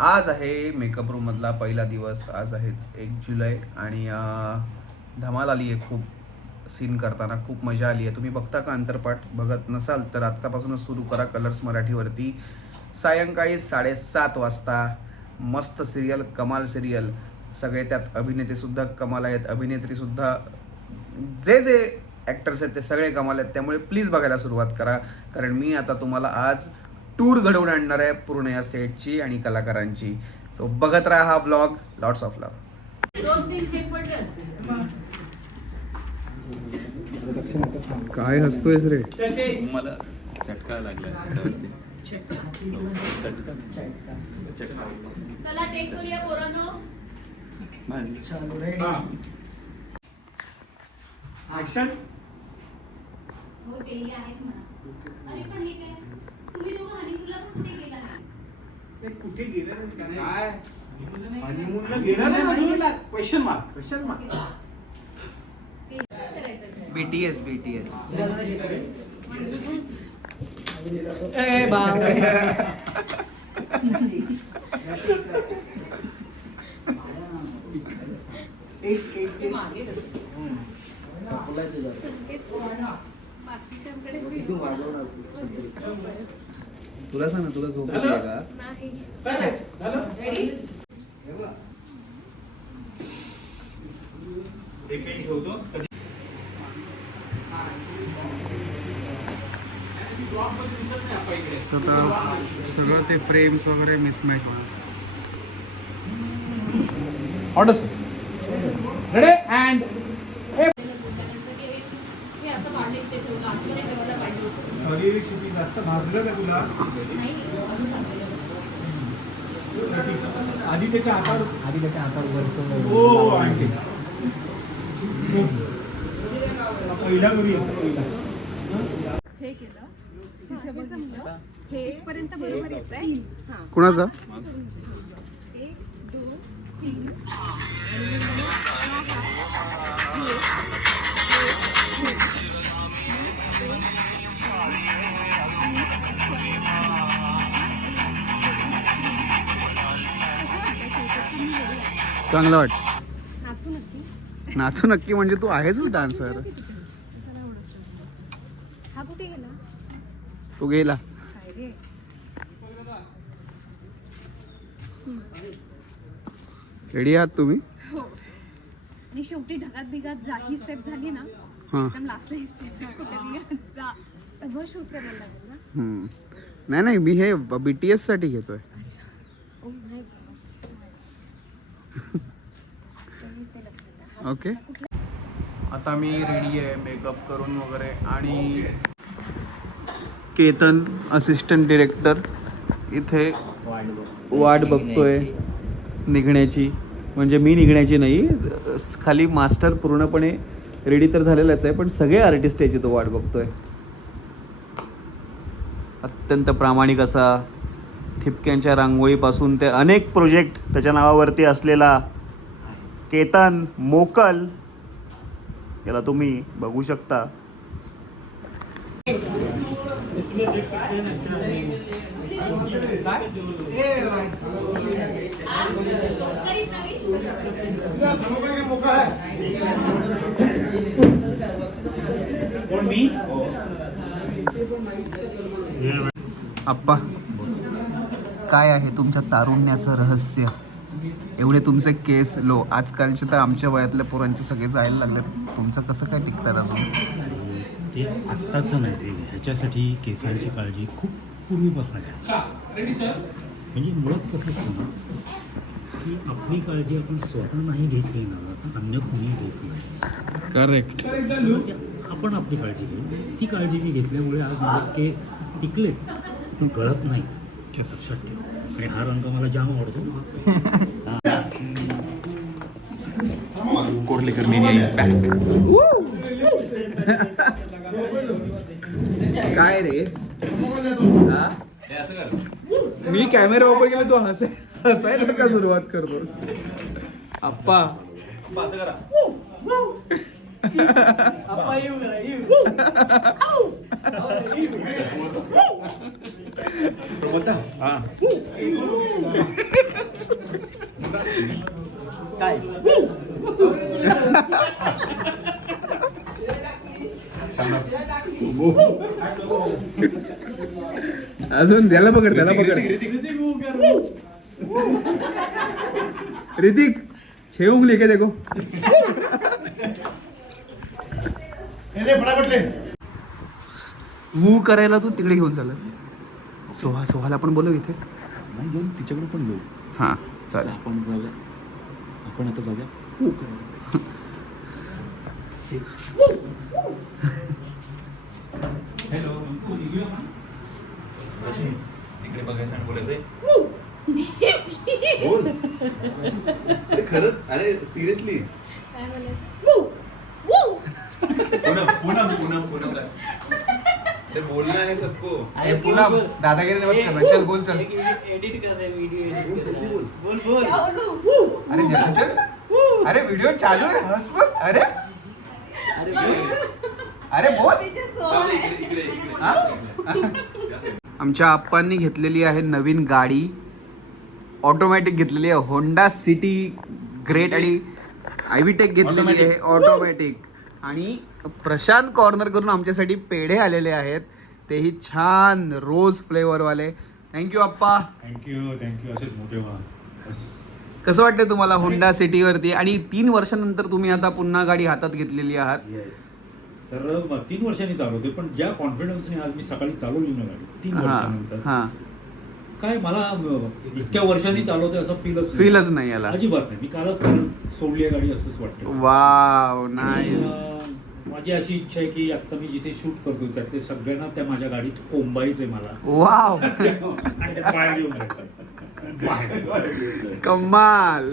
आज आहे मेकअप रूममधला पहिला दिवस. आज आहेच एक जुलै आणि धमाल आली आहे खूप. सीन करताना खूप मजा आली आहे. तुम्ही बघता का अंतरपाठ बघत नसाल तर आत्तापासूनच सुरू करा कलर्स मराठीवरती. सायंकाळी साडेसात वाजता मस्त सिरियल कमाल सिरियल सगळे त्यात अभिनेतेसुद्धा कमाल आहेत. अभिनेत्रीसुद्धा जे जे ॲक्टर्स आहेत ते सगळे कमाल आहेत. त्यामुळे प्लीज बघायला सुरुवात करा. कारण मी आता तुम्हाला आज टूर घडवून आणणार आहे पूर्ण या सेटची आणि कलाकारांची. सो बघत राहा हा ब्लॉग लॉट्स ऑफ लव्ह दोन तीन चेक पडले असते काय हसतोयस रे मला चटका लागला पोरांनो हो गेली आहेच म्हणा. अरे पण हे काय? कुठे गेला नाही कुठे गेलं काय? हनीमूनला गेलं? नाही अजून? क्वेश्चन मार्क क्वेश्चन मार्क ते करायचं काय? B T S B T S ते मागे ढकल. तुला सांग ना तुला झोप येते का? झालं? एक ठेवतो. आता सगळं ते फ्रेम्स वगैरे मिसमॅच होणार. ऑर्डर सर रेडी अँड हे असं बाहेर इथे ठेवलं आतमध्ये ठेवायला पाहिजे होतं. जास्त भाजलं का तुला. आधी त्याच्या हातावर आधी त्याच्या हातावर हो हो आणखी पहिला करूया. पहिला हे केलं. तिथे हे पर्यंत बरोबर येत आहे हा. कुणाचा? एक दोन तीन. चांगलं वाट. नाचू नक्की. नाचू नक्की म्हणजे तू आहेच डान्सर तू गेला. रेडी आहात तुम्ही? हो. आणि शेवटी ढगात बिगात जा ही स्टेप झाली ना हां. एकदम लास्टला ही स्टेप कुठे बिगात जा. शूट करायला लागेल. नाही नाही मी हे बी टी एससाठी घेतोय. ओके आता मी रेडी आहे मेकअप करून वगैरे आणि केतन असिस्टंट डिरेक्टर इथे वाट बघतोय निघण्याची. म्हणजे मी निघण्याची नाही खाली मास्टर पूर्णपणे रेडी तर झालेलाच आहे पण सगळे आर्टिस्ट याची तो वाट बघतोय. अत्यंत प्रामाणिक असा. ठिपक्यांच्या रांगोळीपासून ते अनेक प्रोजेक्ट त्याच्या नावावरती असलेला केतन मोकल. याला तुम्ही बघू शकता. कोण मी? आप्पा काय आहे तुमच्या तारुण्याचं रहस्य? एवढे तुमचे केस लो आजकालचे तर आमच्या वयातल्या पोरांचे सगळे जायला लागले तुमचं कसं काय टिकतात अजून? ते आत्ताचं नाही ते ह्याच्यासाठी केसांची काळजी खूप पूर्वीपासून घ्या रेडी सर म्हणजे मुळात कसं असतं ना की आपली काळजी आपण स्वतः नाही घेतली ना तर अन्य कोणी घेत नाही. करेक्ट आपण आपली काळजी घेऊ. ती काळजी मी घेतल्यामुळे आज माझे केस टिकलेत पण गळत नाही लक्षात ठेव आणि हा रंग मला जाम आवडतो. कोर्लेकर मेनिया इज बॅक काय रे? हा? मी कॅमेरा ओपन केला तू हसाय हसायला का सुरुवात करतोस? आप्पा हा काय अजून त्याला पकड त्याला पकड. ऋतिक छे उंगली के देखो? वू करायला तू तिकडे घेऊन चालत सोहा सोहाला पण बोलव इथे. नाही घेऊन तिच्याकडे पण घेऊ. हां चालेल. आपण जाऊया. आपण आता जाऊया. हो करायला. हॅलो इकडे बघायचं आणि बोलायचंय. खरंच अरे सिरियसली पूनम पूनम पूनम पूनम बोलना है सबको. अरे बोल. दादागिरी मत कर चल बोल चल. एडिट कर रहे वीडियो बोल जल्दी बोल. बोल बोल. अरे जल्दी चल अरे व्हिडिओ चालू आहे हस मत अरे. अरे बोल. अरे बोल. बाबा, इकडे इकडे इकडे. हा? इकडे. आमच्या आप्पांनी घेतलेली आहे नवीन गाडी. ऑटोमॅटिक घेतलेली आहे होंडा सिटी ग्रेट आणि आयव्हीटेक घेतलेली आहे ऑटोमॅटिक आणि प्रशांत कॉर्नर करून आमच्यासाठी पेढे आलेले आहेत. तेही छान रोज फ्लेवरवाले. थँक्यू आप्पा थँक्यू थँक्यू असेच मोठे व्हा बस. कसं वाटतं तुम्हाला होंडा सिटीवरती आणि तीन वर्षानंतर तुम्ही आता पुन्हा गाडी हातात घेतलेली आहात. तर तीन वर्षांनी चालवते पण ज्या कॉन्फिडन्सने आज मी सकाळी चालवली ना गाडी तीन हां वर्षानंतर हां. काय मला अ, इतक्या वर्षांनी चालवते असं फीलच फीलच नाही याला. अजिबात नाही. मी कालच सोडली आहे गाडी असंच वाटतं वाव आणि, नाईस अ, माझी अशी इच्छा आहे की आता मी जिथे शूट करतोय त्यातले सगळ्यांना त्या माझ्या गाडीत कोंबायचंय मला. वाव. आणि ते बाहेर घेऊन जायचं. बाहेर कमाल.